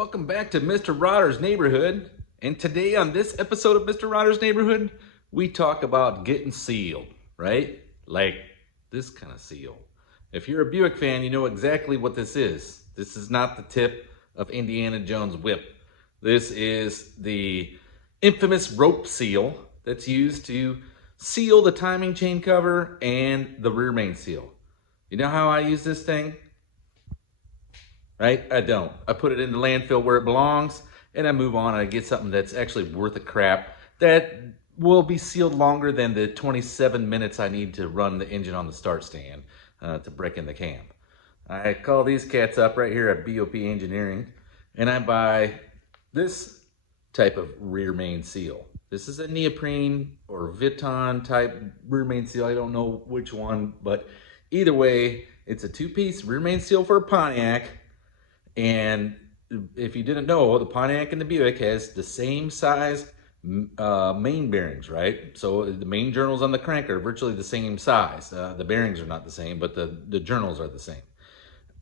Welcome back to Mr. Rodder's Neighborhood. And today on this episode of Mr. Rodder's Neighborhood, we talk about getting sealed, right? Like this kind of seal. If you're a Buick fan, you know exactly what this is. This is not the tip of Indiana Jones' whip. This is the infamous rope seal that's used to seal the timing chain cover and the rear main seal. You know how I use this thing? Right? I don't. I put it in the landfill where it belongs, and I move on and I get something that's actually worth a crap that will be sealed longer than the 27 minutes I need to run the engine on the start stand to break in the cam. I call these cats up right here at BOP Engineering, and I buy this type of rear main seal. This is a neoprene or Viton type rear main seal. I don't know which one, but either way, it's a two-piece rear main seal for a Pontiac. And if you didn't know, the Pontiac and the Buick has the same size main bearings, right? So the main journals on the crank are virtually the same size. The bearings are not the same, but the journals are the same.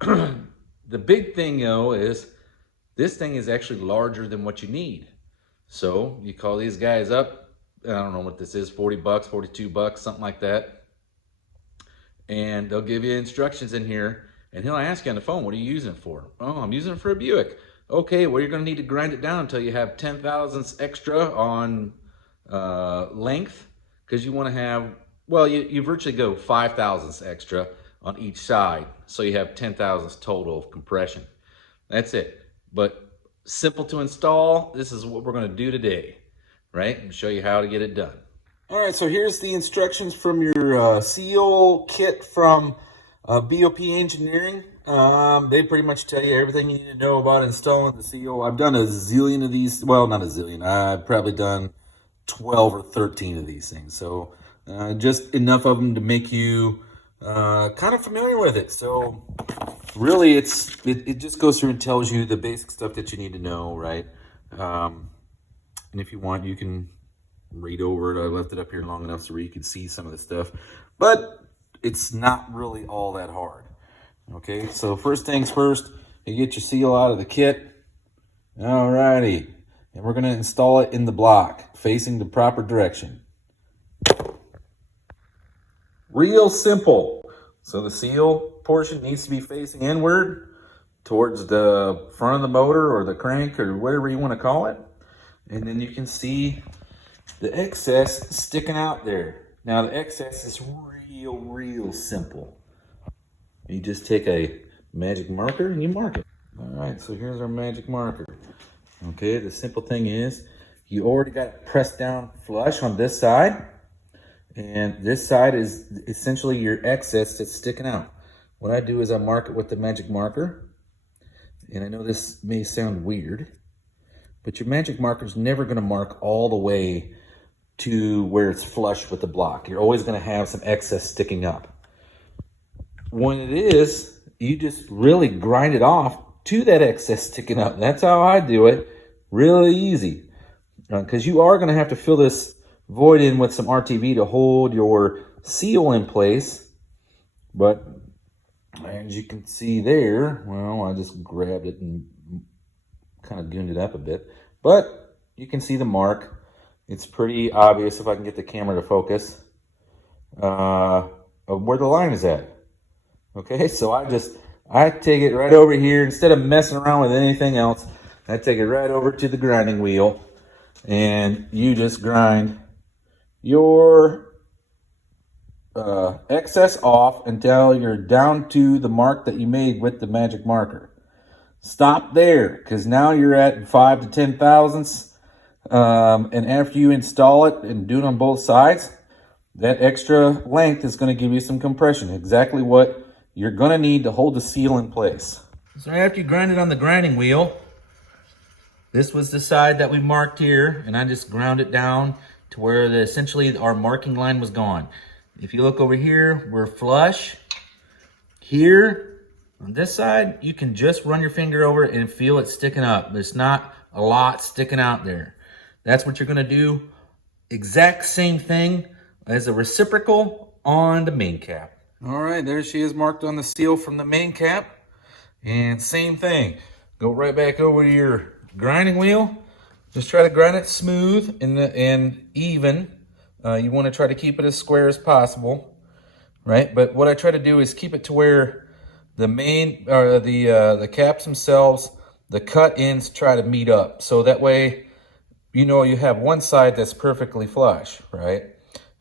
The big thing, though, is this thing is actually larger than what you need. So you call these guys up. I don't know what this is, 40 bucks, 42 bucks, something like that. And they'll give you instructions in here. And he'll ask you on the phone, what are you using it for? Oh, I'm using it for a Buick. Okay, well, you're going to need to grind it down until you have 10 thousandths extra on length, because you want to have, well, you virtually go 5 thousandths extra on each side, so you have 10 thousandths total of compression. That's it. But simple to install. This is what we're going to do today, right? And show you how to get it done. All right, so here's the instructions from your seal kit from BOP Engineering. They pretty much tell you everything you need to know about installing the seal. I've done a zillion of these. Well, not a zillion. I've probably done 12 or 13 of these things. So just enough of them to make you kind of familiar with it. So really, it just goes through and tells you the basic stuff that you need to know, right? And if you want, you can read over it. I left it up here long enough so you can see some of the stuff. But it's not really all that hard. Okay, so first things first, you get your seal out of the kit. Alrighty, and we're going to install it in the block, facing the proper direction. Real simple. So the seal portion needs to be facing inward towards the front of the motor or the crank or whatever you want to call it. And then you can see the excess sticking out there. Now the excess is real simple. You just take a magic marker and you mark it. All right, so here's our magic marker. Okay, the simple thing is you already got it pressed down flush on this side, and this side is essentially your excess that's sticking out. What I do is I mark it with the magic marker, and I know this may sound weird, but your magic marker is never going to mark all the way to where it's flush with the block. You're always going to have some excess sticking up. When it is, you just really grind it off to that excess sticking up. That's how I do it. Really easy. Because you are going to have to fill this void in with some RTV to hold your seal in place. But as you can see there, well, I just grabbed it and kind of gooned it up a bit. But you can see the mark. It's pretty obvious if I can get the camera to focus of where the line is at. Okay, so I take it right over here. Instead of messing around with anything else, I take it right over to the grinding wheel, and you just grind your excess off until you're down to the mark that you made with the magic marker. Stop there, because now you're at 5 to 10 thousandths. And after you install it and do it on both sides, that extra length is going to give you some compression. Exactly what you're going to need to hold the seal in place. So after you grind it on the grinding wheel, this was the side that we marked here, and I just ground it down to where essentially our marking line was gone. If you look over here, we're flush. Here, on this side, you can just run your finger over it and feel it sticking up. There's not a lot sticking out there. That's what you're going to do. Exact same thing as a reciprocal on the main cap. All right, there she is marked on the seal from the main cap. And same thing. go right back over to your grinding wheel. Just try to grind it smooth and even. You want to try to keep it as square as possible, right? But what I try to do is keep it to where the main or the caps themselves, the cut ends try to meet up. So that way, you know, you have one side that's perfectly flush, right?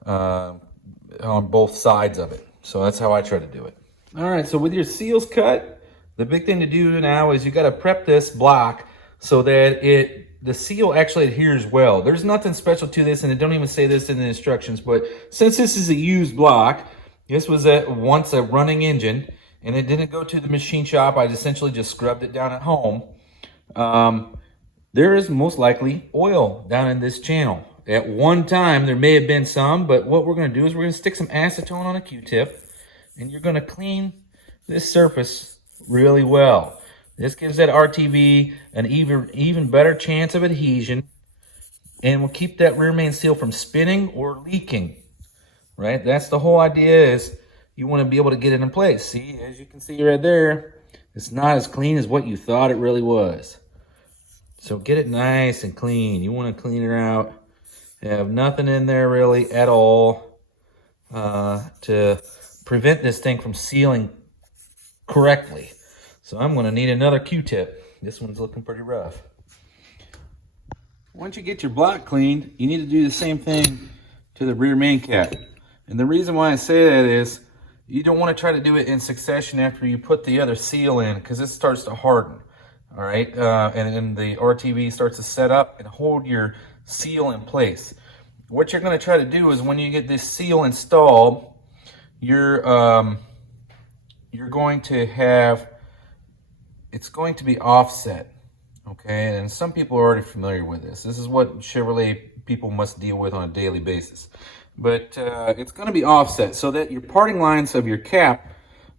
On both sides of it. So that's how I try to do it. All right, so with your seals cut, the big thing to do now is you got to prep this block so that the seal actually adheres well. There's nothing special to this, and it don't even say this in the instructions, but since this is a used block, this was once a running engine, and it didn't go to the machine shop. I essentially just scrubbed it down at home. There is most likely oil down in this channel. At one time, there may have been some, but what we're going to do is we're going to stick some acetone on a Q-tip, and you're going to clean this surface really well. This gives that RTV an even better chance of adhesion, and will keep that rear main seal from spinning or leaking, right? That's the whole idea, is you want to be able to get it in place. See, as you can see right there, it's not as clean as what you thought it really was. So get it nice and clean. You want to clean it out. Have nothing in there really at all to prevent this thing from sealing correctly. So I'm going to need another Q-tip. This one's looking pretty rough. Once you get your block cleaned, you need to do the same thing to the rear main cap. And the reason why I say that is you don't want to try to do it in succession after you put the other seal in, because it starts to harden. All right, and then the RTV starts to set up and hold your seal in place. What you're going to try to do is when you get this seal installed, you're going to have, it's going to be offset, okay? And some people are already familiar with this. This is what Chevrolet people must deal with on a daily basis. But it's going to be offset so that your parting lines of your cap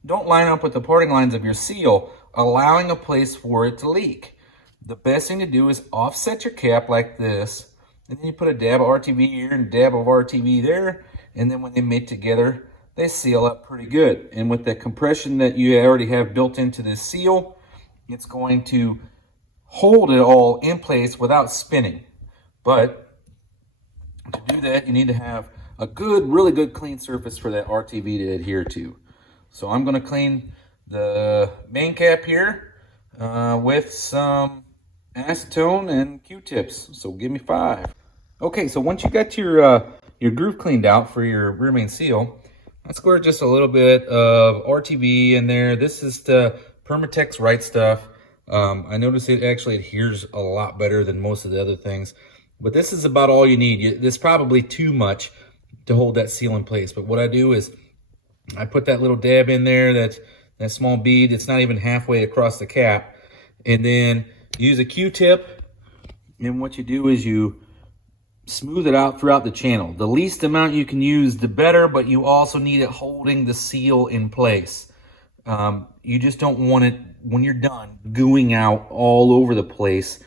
don't line up with the parting lines of your seal, allowing a place for it to leak. The best thing to do is offset your cap like this, and then you put a dab of RTV here and a dab of RTV there, and then when they mate together, they seal up pretty good. And with the compression that you already have built into this seal, it's going to hold it all in place without spinning. But to do that, you need to have a good, really good clean surface for that RTV to adhere to. So I'm going to clean the main cap here with some acetone and Q-tips. So give me 5. Okay, so once you got your groove cleaned out for your rear main seal, I squared just a little bit of RTV in there. This is the Permatex Right stuff. I noticed it actually adheres a lot better than most of the other things. But this is about all you need. There's probably too much to hold that seal in place. But what I do is I put that little dab in there, that small bead. It's not even halfway across the cap. And then use a Q-tip. And what you do is you smooth it out throughout the channel. The least amount you can use, the better, but you also need it holding the seal in place. You just don't want it, when you're done, gooing out all over the place,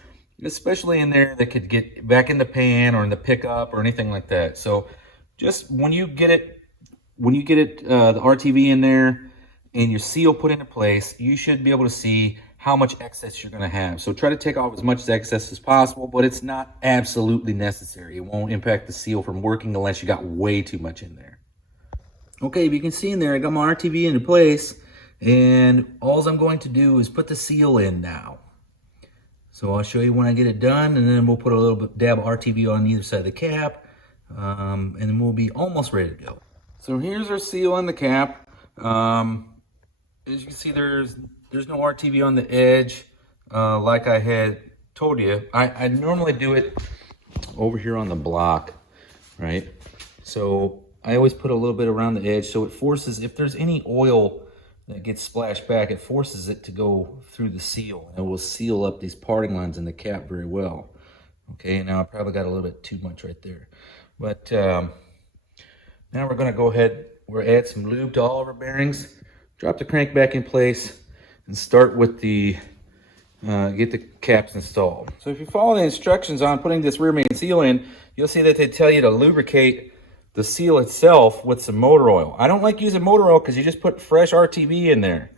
especially in there that could get back in the pan or in the pickup or anything like that. So just when you get it, the RTV in there and your seal put into place, you should be able to see how much excess you're going to have. So try to take off as much excess as possible, but it's not absolutely necessary. It won't impact the seal from working unless you got way too much in there. Okay, if you can see in there, I got my RTV into place, and all I'm going to do is put the seal in now. So I'll show you when I get it done, and then we'll put a little bit dab of RTV on either side of the cap, and then we'll be almost ready to go. So here's our seal on the cap. As you can see, there's no RTV on the edge, like I had told you. I normally do it over here on the block, right? So I always put a little bit around the edge, so it forces, if there's any oil that gets splashed back, it forces it to go through the seal, and it will seal up these parting lines in the cap very well. Okay, now I probably got a little bit too much right there. But now we're gonna go ahead, we'll add some lube to all of our bearings, drop the crank back in place, and start with the, get the caps installed. So if you follow the instructions on putting this rear main seal in, you'll see that they tell you to lubricate the seal itself with some motor oil. I don't like using motor oil because you just put fresh RTV in there,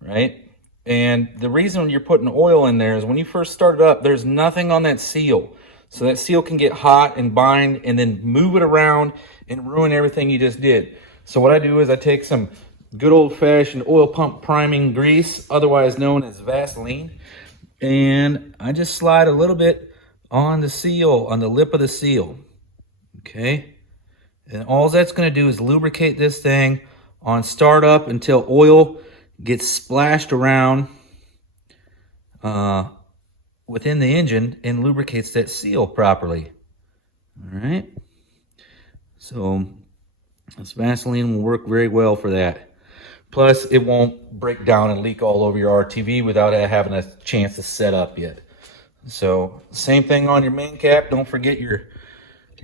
right? And the reason you're putting oil in there is when you first start it up, there's nothing on that seal. So that seal can get hot and bind and then move it around and ruin everything you just did. So what I do is I take some good old-fashioned oil pump priming grease, otherwise known as Vaseline, and I just slide a little bit on the seal, on the lip of the seal. Okay? And all that's going to do is lubricate this thing on startup until oil gets splashed around within the engine and lubricates that seal properly. All right. So this Vaseline will work very well for that. Plus, it won't break down and leak all over your RTV without it having a chance to set up yet. So same thing on your main cap. Don't forget your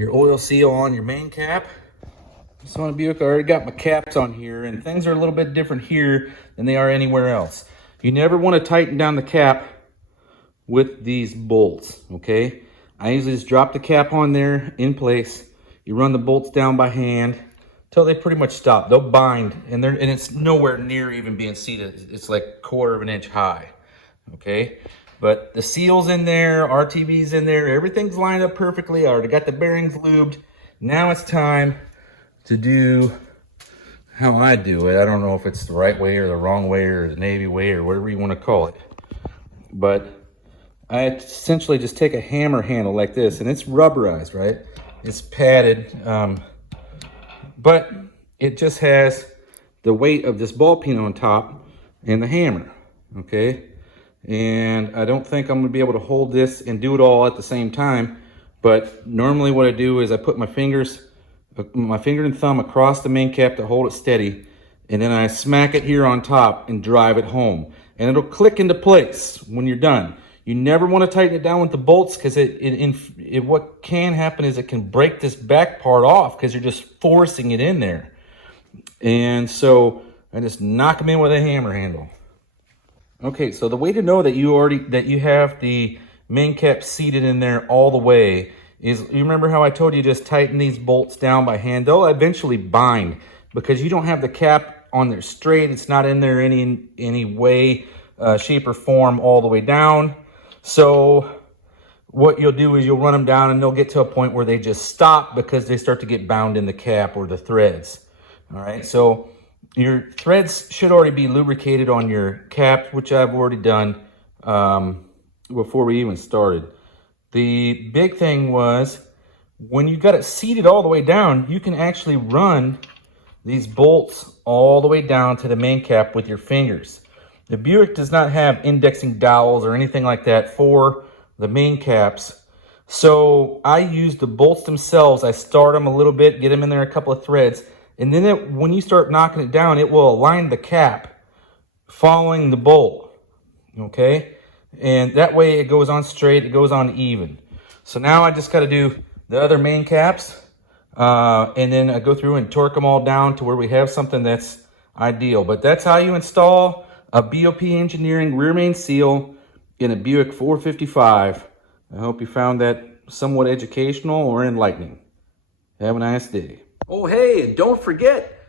oil seal on your main cap. So on a Buick, I already got my caps on here, and things are a little bit different here than they are anywhere else. You never want to tighten down the cap with these bolts, okay? I usually just drop the cap on there in place. You run the bolts down by hand until they pretty much stop. They'll bind, and it's nowhere near even being seated. It's like 1/4 of an inch high, okay? But the seal's in there, RTV's in there, everything's lined up perfectly. I already got the bearings lubed. Now it's time to do how I do it. I don't know if it's the right way or the wrong way or the Navy way or whatever you want to call it. But I essentially just take a hammer handle like this, and it's rubberized, right? It's padded, but it just has the weight of this ball peen on top and the hammer, okay? And I don't think I'm gonna be able to hold this and do it all at the same time, but normally what I do is I put my finger and thumb across the main cap to hold it steady, and then I smack it here on top and drive it home, and it'll click into place when you're done. You never want to tighten it down with the bolts, because what can happen is it can break this back part off because you're just forcing it in there. And so I just knock them in with a hammer handle. Okay, so the way to know that you have the main cap seated in there all the way is, you remember how I told you just tighten these bolts down by hand? They'll eventually bind because you don't have the cap on there straight. It's not in there any way, shape, or form all the way down. So what you'll do is you'll run them down, and they'll get to a point where they just stop because they start to get bound in the cap or the threads. All right, so your threads should already be lubricated on your caps, which I've already done before we even started. The big thing was, when you got it seated all the way down, you can actually run these bolts all the way down to the main cap with your fingers. The Buick does not have indexing dowels or anything like that for the main caps. So I use the bolts themselves. I start them a little bit, get them in there a couple of threads, and then when you start knocking it down, it will align the cap following the bolt, okay? And that way it goes on straight, it goes on even. So now I just got to do the other main caps, and then I go through and torque them all down to where we have something that's ideal. But that's how you install a BOP Engineering rear main seal in a Buick 455. I hope you found that somewhat educational or enlightening. Have a nice day. Oh, hey, and don't forget,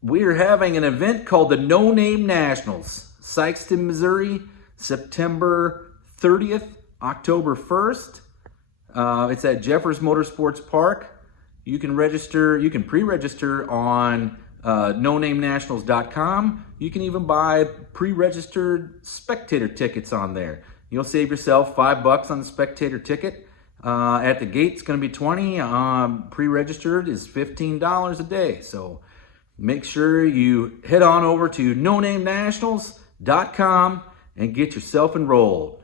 we're having an event called the No Name Nationals, Sykeston, Missouri, September 30th, October 1st. It's at Jeffers Motorsports Park. You can pre-register on nonamenationals.com. You can even buy pre-registered spectator tickets on there. You'll save yourself $5 on the spectator ticket. At the gate, it's going to be $20. Pre-registered is $15 a day. So make sure you head on over to nonamenationals.com and get yourself enrolled.